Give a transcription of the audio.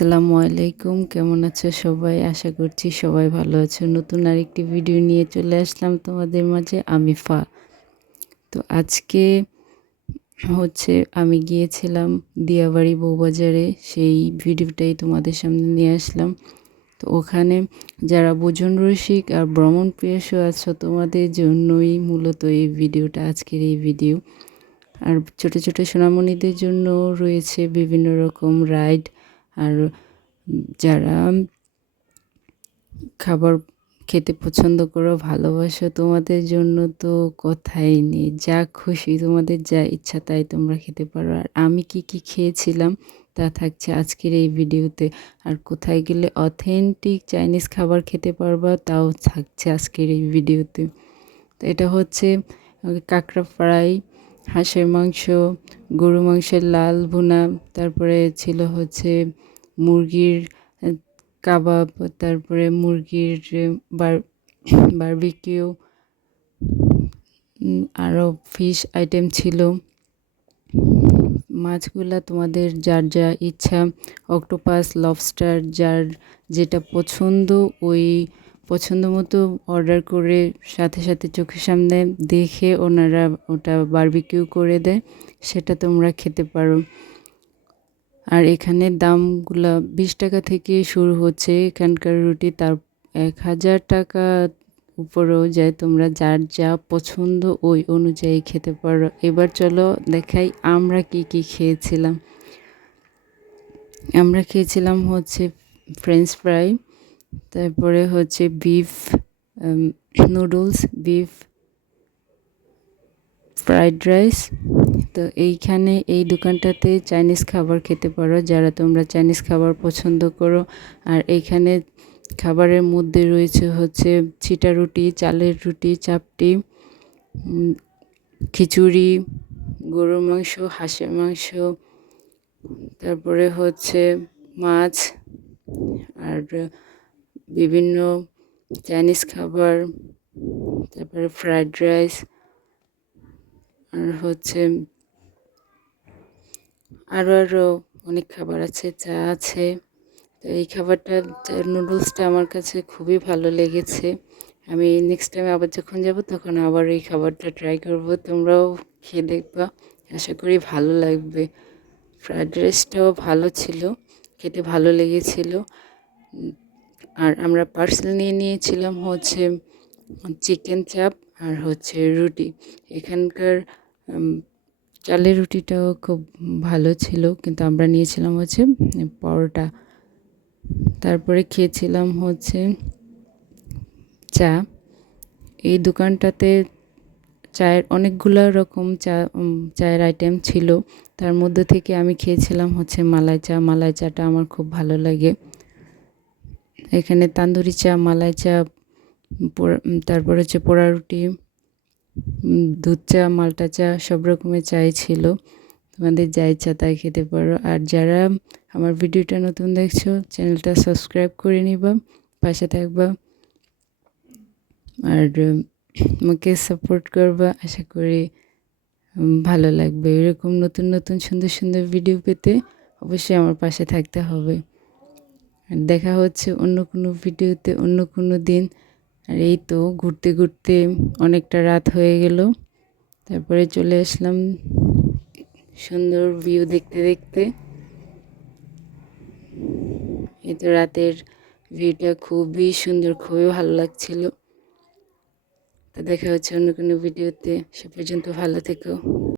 আসসালামু আলাইকুম, কেমন আছো সবাই? আশা করছি সবাই ভালো আছো। নতুন আরেকটি ভিডিও নিয়ে চলে আসলাম তোমাদের মাঝে, আমি তো আজকে আমি গিয়েছিলাম দিয়াবাড়ি বউবাজারে, সেই ভিডিওটাই তোমাদের সামনে নিয়ে আসলাম। তো ওখানে যারা ভোজন রসিক আর ভ্রমণ প্রিয়সী আছো, তোমাদের জন্যই মূলত এই ভিডিওটা, আজকের এই ভিডিও। আর ছোট ছোট সোনামণিদের জন্য রয়েছে বিভিন্ন রকম রাইড। আর যারা খাবার খেতে পছন্দ করো, ভালোবাসো, তোমাদের জন্য তো কথাই নেই। যা খুশি, তোমাদের যা ইচ্ছা তাই তোমরা খেতে পারো। আর আমি কি কি খেয়েছিলাম তা থাকছে আজকের এই ভিডিওতে। আর কোথায় গেলে অথেন্টিক চাইনিজ খাবার খেতে পারবা তাও থাকছে আজকের এই ভিডিওতে। তো এটা হচ্ছে কাঁকড়া ফ্রাই, হাঁসের মাংস, গরু মাংসের লাল ভুনা, তারপরে ছিল হচ্ছে মুরগির কাবাব, তারপরে মুরগির বারবিকিউ, আরও ফিশ আইটেম ছিল। মাছগুলা তোমাদের যার যা ইচ্ছা, অক্টোপাস, লবস্টার, যার যেটা পছন্দ ওই পছন্দ মতো অর্ডার করে সাথে সাথে চোখের সামনে দেখে ওনারা ওটা বারবিকিউ করে দেয়, সেটা তোমরা খেতে পারো। আর এখানে দামগুলা 20 টাকা থেকে শুরু হচ্ছে এখানকার রুটি, তার 1000 টাকা উপরেও যায়। তোমরা যার যা পছন্দ ওই অনুযায়ী খেতে পারো। এবার চলো দেখাই আমরা কি কি খেয়েছিলাম। আমরা খেয়েছিলাম হচ্ছে ফ্রেঞ্চ ফ্রাই, তারপরে হচ্ছে beef noodles, beef fried rice. তো এইখানে এই দোকানটাতে চাইনিজ খাবার খেতে পারো যারা তোমরা চাইনিজ খাবার পছন্দ করো। আর এইখানে খাবারের মধ্যে রয়েছে হচ্ছে ছিটা রুটি, চালের রুটি, চাপটি, খিচুড়ি, গরুর মাংস, হাঁসের মাংস, তারপরে হচ্ছে মাছ, আর বিভিন্ন চাইনিজ খাবার, তারপরে ফ্রাইড রাইস, আর হচ্ছে আরও অনেক খাবার আছে, চা আছে। তো এই খাবারটা, নুডলসটা আমার কাছে খুবই ভালো লেগেছে। আমি নেক্সট টাইম আবার যখন যাব তখন আবার এই খাবারটা ট্রাই করব। তোমরাও খেয়ে দেখবা, আশা করি ভালো লাগবে। ফ্রাইড রাইসটাও ভালো ছিল, খেতে ভালো লেগেছিল। আর আমরা পার্সেল নিয়ে নিয়েছিলাম হচ্ছে চিকেন চাপ আর হচ্ছে রুটি। এখানকার চালের রুটিটাও খুব ভালো ছিল, কিন্তু আমরা নিয়েছিলাম হচ্ছে পরোটা। তারপরে খেয়েছিলাম হচ্ছে চা। এই দোকানটাতে চায়ের অনেকগুলো রকম চায়ের আইটেম ছিল, তার মধ্যে থেকে আমি খেয়েছিলাম হচ্ছে মালাই চা। মালাই চাটা আমার খুব ভালো লাগে। এখানে তান্দুরি চা, মালাই চা, তারপর হচ্ছে পোড়া রুটি, দুধ চা, মাল্টা চা, সব রকমের চাই ছিল। তোমাদের যা ইচ্ছা তাই খেতে পারো। আর যারা আমার ভিডিওটা নতুন দেখছো, চ্যানেলটা সাবস্ক্রাইব করে নিবা, পাশে থাকবা, আর আমাকে সাপোর্ট করবা। আশা করি ভালো লাগবে। এরকম নতুন নতুন সুন্দর সুন্দর ভিডিও পেতে অবশ্যই আমার পাশে থাকতে হবে। আর দেখা হচ্ছে অন্য কোনো ভিডিওতে অন্য কোনো দিন। আর এই তো ঘুরতে ঘুরতে অনেকটা রাত হয়ে গেল, তারপরে চলে আসলাম সুন্দর ভিউ দেখতে দেখতে। এই তো রাতের ভিউটা খুবই সুন্দর, খুবই ভালো লাগছিল। তো দেখা হচ্ছে অন্য কোনো ভিডিওতে, সে পর্যন্ত ভালো থেকো।